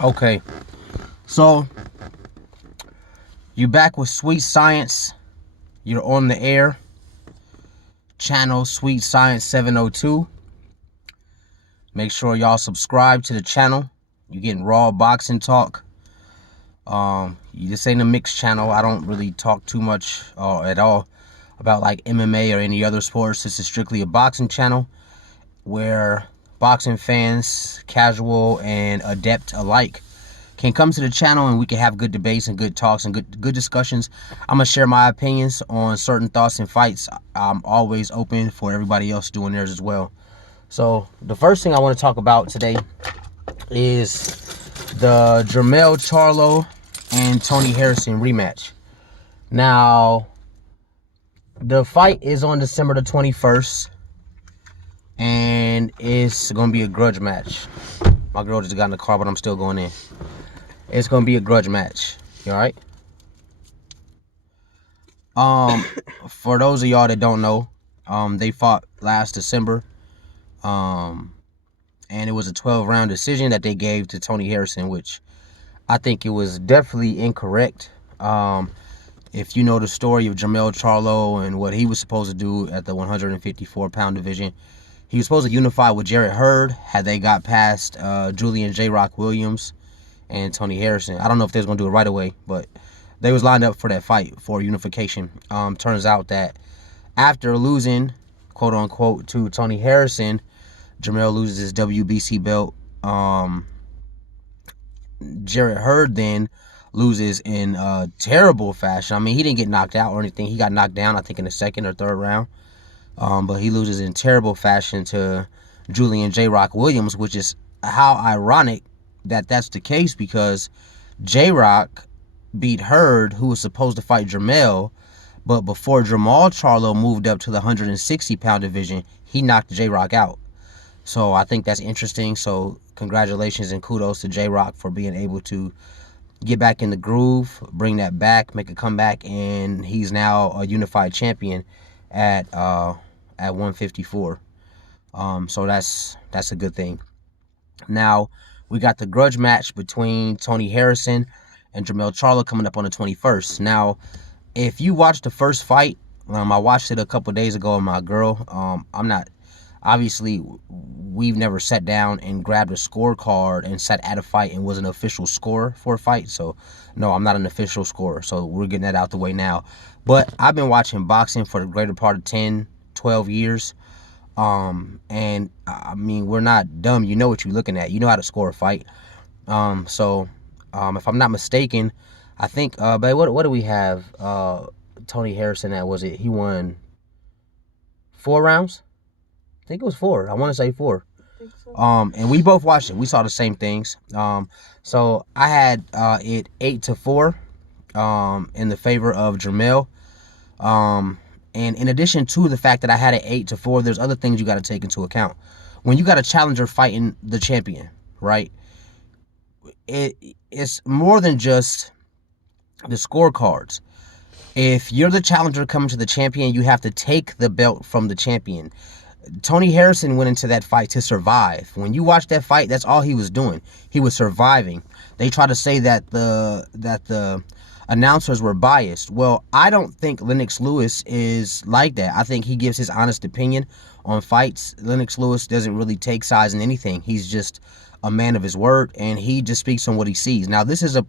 Okay, so you back with Sweet Science. You're on the air. Channel Sweet Science 702. Make sure y'all subscribe to the channel. You're getting raw boxing talk. This ain't a mixed channel. I don't really talk too much at all about like MMA or any other sports. This is strictly a boxing channel where boxing fans, casual and adept alike, can come to the channel and we can have good debates and good talks and good discussions. I'm gonna share my opinions on certain thoughts and fights. I'm always open for everybody else doing theirs as well. So the first thing I want to talk about today is the Jermell Charlo and Tony Harrison rematch. Now, the fight is on December the 21st, and it's gonna be a grudge match. My girl just got in the car, but I'm still going in. It's gonna be a grudge match. You all right? For those of y'all that don't know, they fought last December, and it was a 12-round decision that they gave to Tony Harrison, which I think it was definitely incorrect. If you know the story of Jermell Charlo and what he was supposed to do at the 154-pound division, he was supposed to unify with Jarrett Hurd had they got past Julian J. Rock Williams and Tony Harrison. I don't know if they was going to do it right away, but they was lined up for that fight for unification. Turns out that after losing, quote unquote, to Tony Harrison, Jermell loses his WBC belt. Jarrett Hurd then loses in terrible fashion. I mean, he didn't get knocked out or anything. He got knocked down, I think, in the second or third round. But he loses in terrible fashion to Julian J. Rock Williams, which is how ironic that that's the case, because J. Rock beat Hurd, who was supposed to fight Jermell, but before Jermell Charlo moved up to the 160-pound division, he knocked J. Rock out. So I think that's interesting. So congratulations and kudos to J. Rock for being able to get back in the groove, bring that back, make a comeback, and he's now a unified champion at 154. So that's a good thing. Now we got the grudge match between Tony Harrison and Jermell Charlo coming up on the 21st. Now, if you watched the first fight, I watched it a couple days ago with my girl. Obviously, we've never sat down and grabbed a scorecard and sat at a fight and was an official scorer for a fight. So, no, I'm not an official scorer. So, we're getting that out the way now. But I've been watching boxing for the greater part of 10, 12 years. And, I mean, we're not dumb. You know what you're looking at. You know how to score a fight. So, if I'm not mistaken, I think, babe, what do we have Tony Harrison at? Was it he won 4 rounds? I think it was 4. I want to say 4. I think so. And we both watched it. We saw the same things. So I had it 8-4 in the favor of Jermell. And in addition to the fact that I had it 8-4, there's other things you got to take into account. When you got a challenger fighting the champion, right? It's more than just the scorecards. If you're the challenger coming to the champion, you have to take the belt from the champion. Tony Harrison went into that fight to survive. When you watch that fight, that's all he was doing. He was surviving. They try to say that the announcers were biased. Well, I don't think Lennox Lewis is like that. I think he gives his honest opinion on fights. Lennox Lewis doesn't really take sides in anything. He's just a man of his word, and he just speaks on what he sees. Now, this is a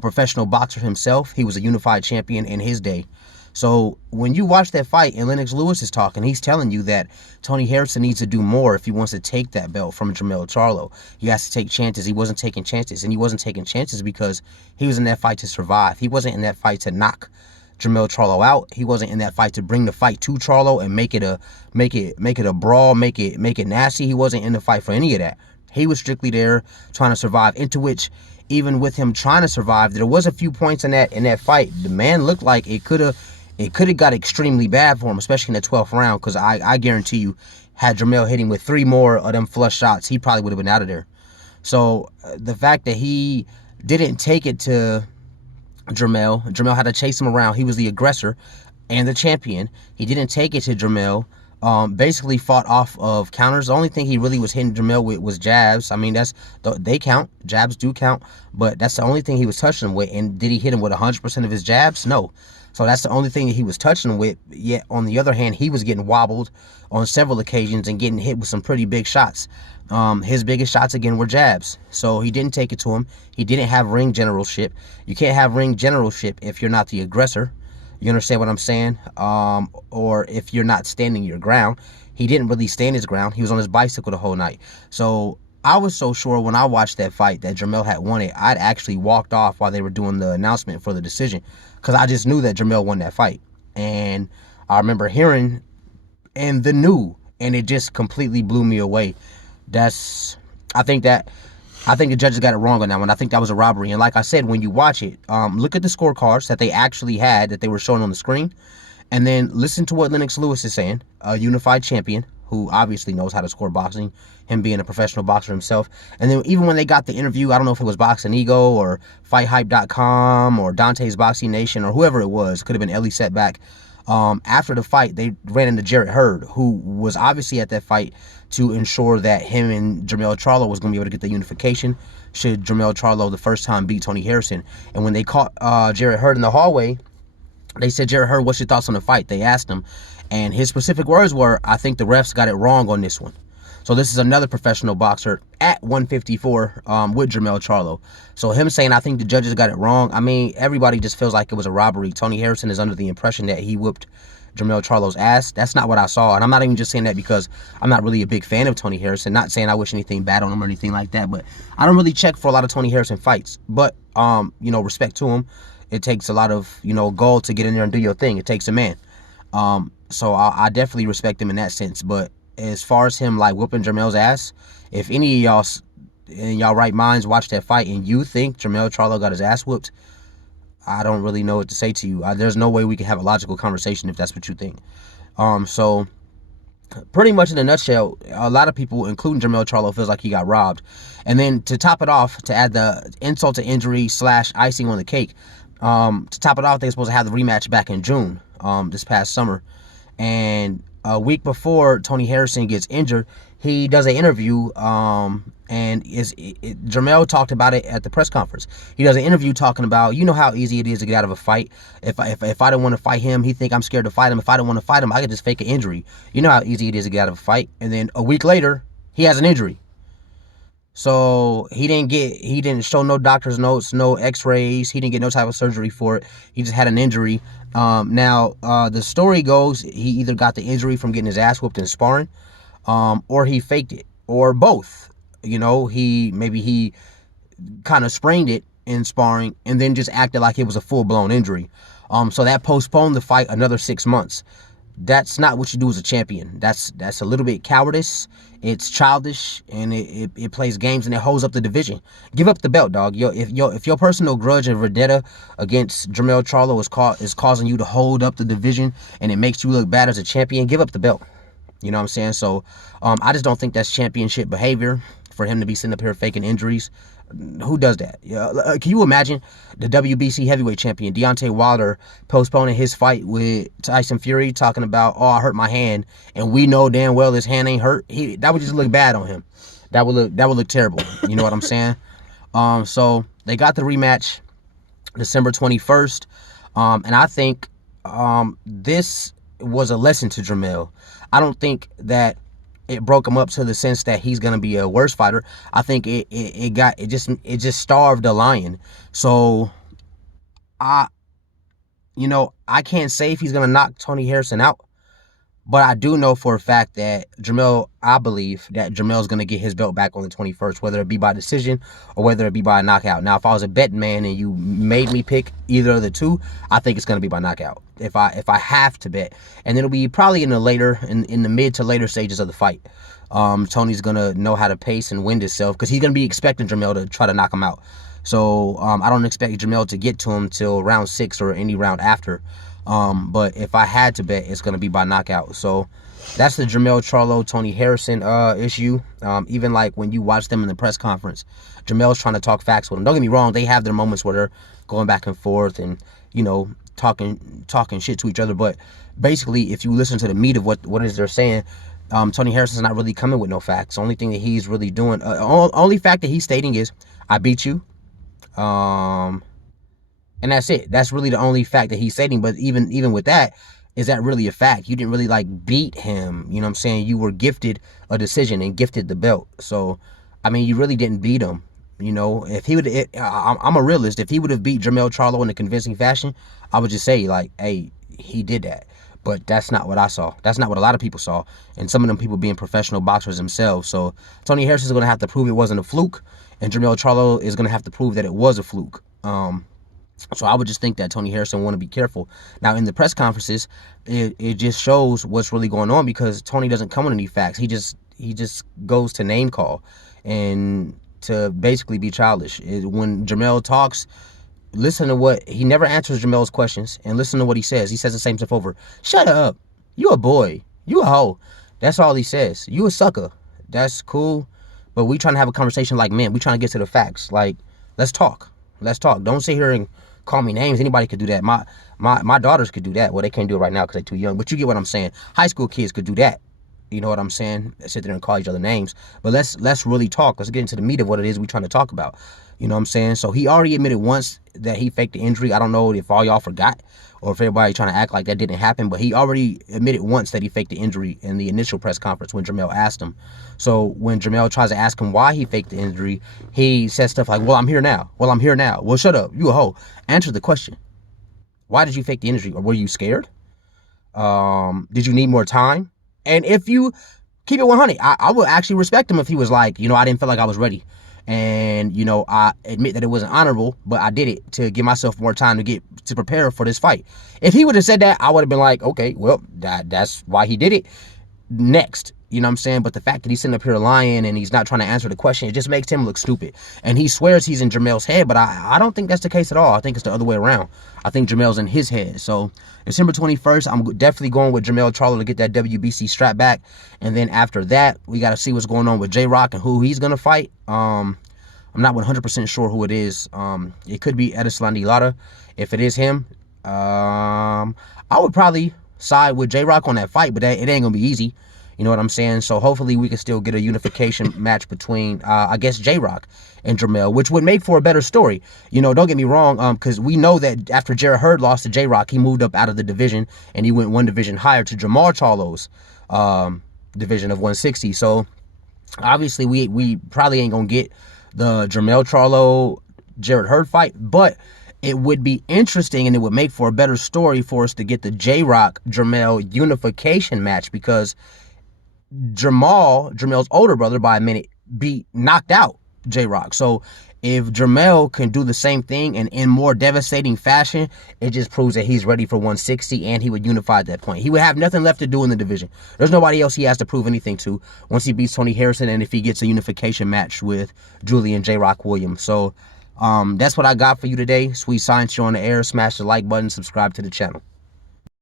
professional boxer himself. He was a unified champion in his day. So when you watch that fight and Lennox Lewis is talking, he's telling you that Tony Harrison needs to do more if he wants to take that belt from Jermell Charlo. He has to take chances. He wasn't taking chances, and he wasn't taking chances because he was in that fight to survive. He wasn't in that fight to knock Jermell Charlo out. He wasn't in that fight to bring the fight to Charlo and make it a brawl, make it nasty. He wasn't in the fight for any of that. He was strictly there trying to survive, into which, even with him trying to survive, there was a few points in that fight. The man looked like it could have got extremely bad for him, especially in the 12th round, because I guarantee you, had Jermell hit him with 3 more of them flush shots, he probably would have been out of there. So the fact that he didn't take it to Jermell had to chase him around. He was the aggressor and the champion. He didn't take it to Jermell. Basically fought off of counters. The only thing he really was hitting Jermell with was jabs. I mean, they count. Jabs do count, but that's the only thing he was touching him with. And did he hit him with 100% of his jabs? No. So that's the only thing that he was touching him with. Yet on the other hand, he was getting wobbled on several occasions and getting hit with some pretty big shots. His biggest shots again were jabs. So he didn't take it to him. He didn't have ring generalship. You can't have ring generalship if you're not the aggressor. You understand what I'm saying? Or if you're not standing your ground. He didn't really stand his ground. He was on his bicycle the whole night. So I was so sure when I watched that fight that Jermell had won it, I'd actually walked off while they were doing the announcement for the decision, because I just knew that Jermell won that fight. And I remember hearing and and it just completely blew me away. I think the judges got it wrong on that one. I think that was a robbery. And like I said, when you watch it, look at the scorecards that they actually had, that they were showing on the screen, and then listen to what Lennox Lewis is saying, a unified champion who obviously knows how to score boxing, him being a professional boxer himself. And then even when they got the interview, I don't know if it was Boxing Ego or FightHype.com or Dante's Boxing Nation or whoever it was, could have been Ellie Setback. After the fight, they ran into Jarrett Hurd, who was obviously at that fight to ensure that him and Jermell Charlo was going to be able to get the unification should Jermell Charlo the first time beat Tony Harrison. And when they caught Jarrett Hurd in the hallway, they said, "Jarrett Hurd, what's your thoughts on the fight?" They asked him, and his specific words were, "I think the refs got it wrong on this one." So this is another professional boxer at 154 with Jermell Charlo. So him saying, "I think the judges got it wrong," I mean, everybody just feels like it was a robbery. Tony Harrison is under the impression that he whooped Jermell Charlo's ass. That's not what I saw. And I'm not even just saying that because I'm not really a big fan of Tony Harrison. Not saying I wish anything bad on him or anything like that, but I don't really check for a lot of Tony Harrison fights. But, respect to him. It takes a lot of, gall to get in there and do your thing. It takes a man. So I definitely respect him in that sense. But as far as him, like, whooping Jermell's ass, if any of y'all in y'all right minds watch that fight and you think Jermell Charlo got his ass whooped, I don't really know what to say to you. There's no way we can have a logical conversation if that's what you think. So pretty much in a nutshell, a lot of people, including Jermell Charlo, feels like he got robbed. And then to top it off, to add the insult to injury / icing on the cake, to top it off, they're supposed to have the rematch back in June, this past summer. And a week before Tony Harrison gets injured, he does an interview, and Jermell talked about it at the press conference. He does an interview talking about, how easy it is to get out of a fight. If I don't want to fight him, he think I'm scared to fight him. If I don't want to fight him, I could just fake an injury. You know how easy it is to get out of a fight. And then a week later, he has an injury. So he didn't show no doctor's notes, no x-rays. He didn't get no type of surgery for it. He just had an injury. Now, the story goes, he either got the injury from getting his ass whooped in sparring, or he faked it, or both. He kind of sprained it in sparring and then just acted like it was a full-blown injury. So that postponed the fight another 6 months. That's not what you do as a champion. That's a little bit cowardice. It's childish, and it plays games, and it holds up the division. Give up the belt, dog. If your personal grudge and vendetta against Jermell Charlo is causing you to hold up the division, and it makes you look bad as a champion, give up the belt. You know what I'm saying? So I just don't think that's championship behavior for him to be sitting up here faking injuries. Who does that? Can you imagine the WBC heavyweight champion Deontay Wilder postponing his fight with Tyson Fury, talking about, "Oh, I hurt my hand," and we know damn well his hand ain't hurt? That would just look bad on him. That would look terrible. You know what I'm saying? So they got the rematch December 21st, and I think this was a lesson to Jermell. I don't think that it broke him up to the sense that he's gonna be a worse fighter. I think it just starved a lion. So I can't say if he's gonna knock Tony Harrison out, but I do know for a fact that I believe that Jermell's going to get his belt back on the 21st, whether it be by decision or whether it be by a knockout. Now, if I was a betting man and you made me pick either of the two, I think it's going to be by knockout. If I have to bet. And it'll be probably in the mid to later stages of the fight. Tony's going to know how to pace and wind himself because he's going to be expecting Jermell to try to knock him out. So I don't expect Jermell to get to him till round 6 or any round after. But if I had to bet, it's going to be by knockout. So that's the Jermell Charlo, Tony Harrison issue. Even like when you watch them in the press conference, Jermell's trying to talk facts with him. Don't get me wrong, they have their moments where they're going back and forth and, talking shit to each other. But basically, if you listen to the meat of what it is they're saying, Tony Harrison's not really coming with no facts. The only thing that he's really doing, only fact that he's stating is, I beat you. And that's it. That's really the only fact that he's stating. But even with that, is that really a fact? You didn't really like beat him. You know what I'm saying? You were gifted a decision and gifted the belt. So, I mean, you really didn't beat him. You know, if he would, I'm a realist. If he would have beat Jermell Charlo in a convincing fashion, I would just say like, hey, he did that. But that's not what I saw. That's not what a lot of people saw. And some of them people being professional boxers themselves. So Tony Harris is going to have to prove it wasn't a fluke. And Jermell Charlo is going to have to prove that it was a fluke. So I would just think that Tony Harrison want to be careful. Now, in the press conferences, it just shows what's really going on, because Tony doesn't come with any facts. He just goes to name call and to basically be childish. When Jermell talks, listen to what he never answers Jermell's questions, and listen to what he says. He says the same stuff over. Shut up. You a boy. You a hoe. That's all he says. You a sucker. That's cool. But we trying to have a conversation like men. We trying to get to the facts. Like, let's talk. Let's talk. Don't sit here and call me names. Anybody could do that. My daughters could do that. Well, they can't do it right now because they're too young. But you get what I'm saying. High school kids could do that. You know what I'm saying? Sit there and call each other names. But let's really talk. Let's get into the meat of what it is we're trying to talk about. You know what I'm saying? So he already admitted once that he faked the injury. I don't know if all y'all forgot or if everybody trying to act like that didn't happen. But he already admitted once that he faked the injury in the initial press conference when Jermell asked him. So when Jermell tries to ask him why he faked the injury, he says stuff like, well, I'm here now. Well, I'm here now. Well, shut up. You a hoe. Answer the question. Why did you fake the injury? Or were you scared? Did you need more time? And if you keep it 100, I would actually respect him if he was like, you know, I didn't feel like I was ready. And, you know, I admit that it wasn't honorable, but I did it to give myself more time to prepare for this fight. If he would have said that, I would have been like, okay, well, that's why he did it. Next. You know what I'm saying? But the fact that he's sitting up here lying and he's not trying to answer the question, it just makes him look stupid. And he swears he's in Jermell's head, but I don't think that's the case at all. I think it's the other way around. I think Jermell's in his head. So December 21st, I'm definitely going with Jermell Charlo to get that WBC strap back. And then after that, we got to see what's going on with J-Rock and who he's going to fight. I'm not 100% sure who it is. It could be Edislandi Lara. If it is him, I would probably side with J-Rock on that fight, but it ain't going to be easy. You know what I'm saying? So hopefully we can still get a unification match between, I guess, J-Rock and Jermell, which would make for a better story. You know, don't get me wrong, because we know that after Jarrett Hurd lost to J-Rock, he moved up out of the division, and he went one division higher to Jermell Charlo's division of 160. So obviously we probably ain't going to get the Jermell Charlo Jarrett Hurd fight, but it would be interesting and it would make for a better story for us to get the J-Rock Jermell unification match, because Jermell's older brother by a minute, knocked out J-Rock. So if Jermell can do the same thing and in more devastating fashion, it just proves that he's ready for 160, and he would unify at that point. He would have nothing left to do in the division. There's nobody else he has to prove anything to once he beats Tony Harrison, and if he gets a unification match with Julian J-Rock Williams. So that's what I got for you today. Sweet Science, you're on the air. Smash the like button, subscribe to the channel.